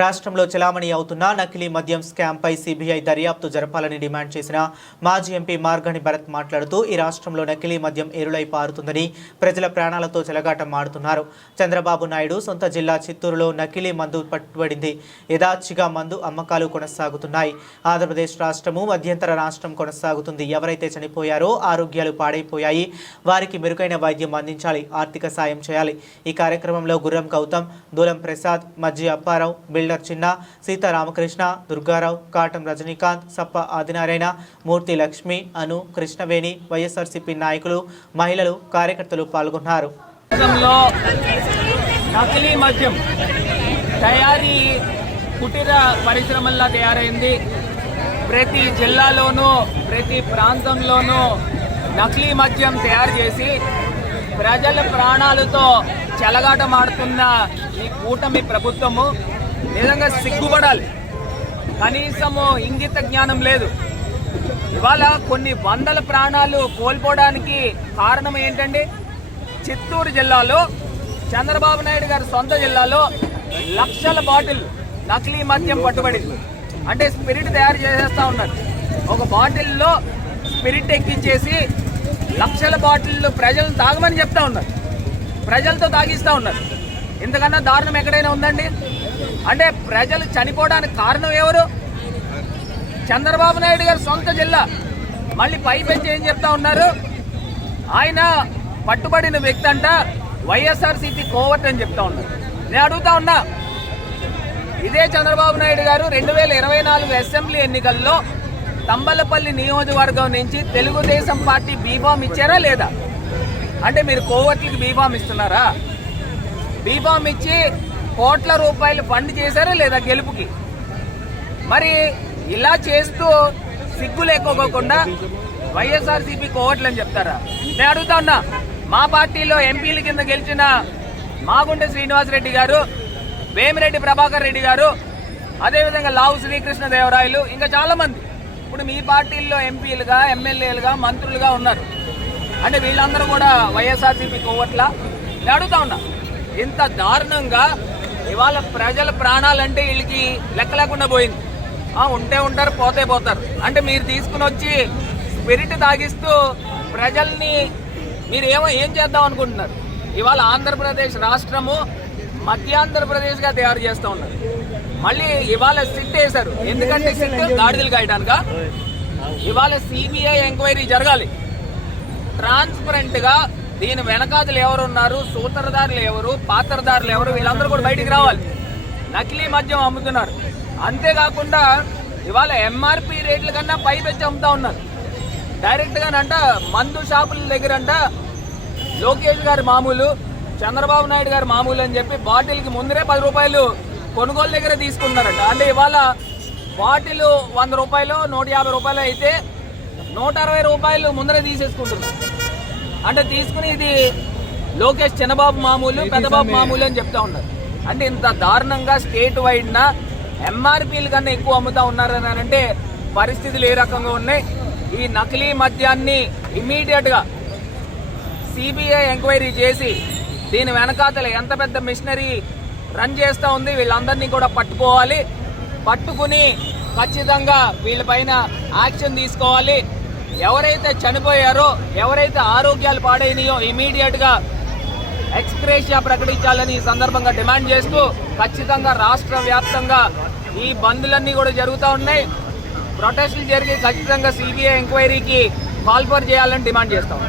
రాష్ట్రంలో చెలామణి అవుతున్న నకిలీ మద్యం స్కామ్పై సిబిఐ దర్యాప్తు జరపాలని డిమాండ్ చేసిన మాజీ ఎంపీ మార్గని భరత్ మాట్లాడుతూ ఈ రాష్ట్రంలో నకిలీ మద్యం ఎరులై పారుతుందని ప్రజల ప్రాణాలతో చెలగాటం ఆడుతున్నారు. చంద్రబాబు నాయుడు సొంత జిల్లా చిత్తూరులో నకిలీ మందు పట్టుబడింది. యథాచిగా మందు అమ్మకాలు కొనసాగుతున్నాయి. ఆంధ్రప్రదేశ్ రాష్ట్రము మధ్యంతర రాష్ట్రం కొనసాగుతుంది. ఎవరైతే చనిపోయారో ఆరోగ్యాలు పాడైపోయాయి. వారికి మెరుగైన వైద్యం అందించాలి ఆర్థిక సాయం చేయాలి. ఈ కార్యక్రమంలో గుర్రం గౌతమ్ దూలం ప్రసాద్ మజ్జి అప్పారావు బిల్డర్ చిన్న సీతారామకృష్ణ దుర్గారావు కాటం రజనీకాంత్ సప్ప ఆదినారాయణ మూర్తి లక్ష్మి అను కృష్ణవేణి వైఎస్ఆర్సీపీ నాయకులు మహిళలు కార్యకర్తలు పాల్గొన్నారు. నకిలీ మద్యం తయారీ కుటీర పరిశ్రమల్లా తయారైంది. ప్రతి జిల్లాలోనూ ప్రతి ప్రాంతంలోనూ నకిలీ మద్యం తయారు చేసి ప్రజల ప్రాణాలతో చెలగాటమాడుతున్న ఈ కూటమి ప్రభుత్వము నిజంగా సిగ్గుపడాలి? కనీసము ఇంగిత జ్ఞానం లేదు. ఇవాళ కొన్ని వందల ప్రాణాలు కోల్పోవడానికి కారణం ఏంటండి? చిత్తూరు జిల్లాలో చంద్రబాబు నాయుడు గారి సొంత జిల్లాలో లక్షల బాటిల్ నకిలీ మద్యం పట్టుబడింది. అంటే స్పిరిట్ తయారు చేసేస్తా ఉన్నారు. ఒక బాటిల్లో స్పిరిట్ ఎక్కించేసి లక్షల బాటిల్ ప్రజలను తాగమని చెప్తా ఉన్నారు. ప్రజలతో తాగిస్తూ ఉన్నారు. ఇంతకన్నా దారుణం ఎక్కడైనా ఉందండి? అంటే ప్రజలు చనిపోవడానికి కారణం ఎవరు? చంద్రబాబు నాయుడు గారు సొంత జిల్లా. మళ్ళీ పై పెంచి ఏం చెప్తా ఉన్నారు? ఆయన పట్టుబడిన వ్యక్తి అంట వైఎస్ఆర్సీపీ కోవట్ అని చెప్తా ఉన్నారు. నేను అడుగుతా ఉన్నా ఇదే చంద్రబాబు నాయుడు గారు రెండు వేల ఇరవై నాలుగు అసెంబ్లీ ఎన్నికల్లో తంబలపల్లి నియోజకవర్గం నుంచి తెలుగుదేశం పార్టీ బీఫామ్ ఇచ్చారా లేదా? అంటే మీరు కోవర్ట్లకి బీఫామ్ ఇస్తున్నారా? బీఫామ్ ఇచ్చి కోట్ల రూపాయలు ఫండ్ చేశారా లేదా గెలుపుకి? మరి ఇలా చేస్తూ సిగ్గు లేకోకుండా వైఎస్ఆర్సీపీ కోవట్లు అని చెప్తారా? నేను అడుగుతా ఉన్నా మా పార్టీలో ఎంపీల కింద గెలిచిన మాగుండె శ్రీనివాసరెడ్డి గారు వేమిరెడ్డి ప్రభాకర్ రెడ్డి గారు అదేవిధంగా లావు శ్రీకృష్ణ దేవరాయలు ఇంకా చాలా మంది ఇప్పుడు మీ పార్టీల్లో ఎంపీలుగా ఎమ్మెల్యేలుగా మంత్రులుగా ఉన్నారు. అంటే వీళ్ళందరూ కూడా వైఎస్ఆర్సీపీ కోవట్ల? నేను అడుగుతా ఉన్నా ఇంత దారుణంగా ఇవాళ ప్రజల ప్రాణాలంటే వీళ్ళకి లెక్క లేకుండా పోయింది. ఉంటే ఉంటారు పోతే పోతారు. అంటే మీరు తీసుకుని వచ్చి స్పిరిట్ తాగిస్తూ ప్రజల్ని మీరు ఏమో ఏం చేద్దాం అనుకుంటున్నారు? ఇవాళ ఆంధ్రప్రదేశ్ రాష్ట్రము మధ్యాంధ్రప్రదేశ్గా తయారు చేస్తూ ఉన్నారు మళ్ళీ ఇవాళ సిట్ వేశారు. ఎందుకంటే సిట్ గాడిదలు కాయడానిక? ఇవాళ సిబిఐ ఎంక్వైరీ జరగాలి. ట్రాన్స్పరెంట్గా దీని వెనకాతలు ఎవరు ఉన్నారు సూత్రధారులు ఎవరు? పాత్రధారులు ఎవరు? వీళ్ళందరూ కూడా బయటికి రావాలి. నకిలీ మద్యం అమ్ముతున్నారు. అంతేకాకుండా ఇవాళ ఎంఆర్పి రేట్ల కన్నా పై పెంచి అమ్ముతా ఉన్నారు. డైరెక్ట్గానంట మందు షాపుల దగ్గర అంట లోకేష్ గారి మామూలు చంద్రబాబు నాయుడు గారి మామూలు అని చెప్పి బాటిల్కి ముందరే పది రూపాయలు కొనుగోలు దగ్గర తీసుకున్నారంట. అంటే ఇవాళ బాటిల్ వంద రూపాయలు నూట యాభై రూపాయలు అయితే నూట అరవై రూపాయలు ముందరే తీసేసుకుంటున్నారు. అంటే తీసుకుని ఇది లోకేష్ చిన్నబాబు మామూలు పెద్దబాబు మామూలు అని చెప్తా ఉన్నారు. అంటే ఇంత దారుణంగా స్టేట్ వైడ్ నా ఎంఆర్పీల కన్నా ఎక్కువ అమ్ముతా ఉన్నారని అంటే పరిస్థితులు ఏ రకంగా ఉన్నాయి? ఈ నకిలీ మద్యాన్ని ఇమీడియట్గా సిబిఐ ఎంక్వైరీ చేసి దీని వెనకాతల ఎంత పెద్ద మిషనరీ రన్ చేస్తూ ఉంది వీళ్ళందరినీ కూడా పట్టుకోవాలి. పట్టుకుని ఖచ్చితంగా వీళ్ళపైన యాక్షన్ తీసుకోవాలి. ఎవరైతే చనిపోయారో ఎవరైతే ఆరోగ్యాలు పాడైనాయో ఇమీడియట్గా ఎక్స్క్రేషియా ప్రకటించాలని ఈ సందర్భంగా డిమాండ్ చేస్తూ ఖచ్చితంగా రాష్ట్ర వ్యాప్తంగా ఈ బంద్లన్నీ కూడా జరుగుతూ ఉన్నాయి. ప్రొటెస్టులు జరిగి ఖచ్చితంగా సిబిఐ ఎంక్వైరీకి కాల్ఫర్ చేయాలని డిమాండ్ చేస్తాం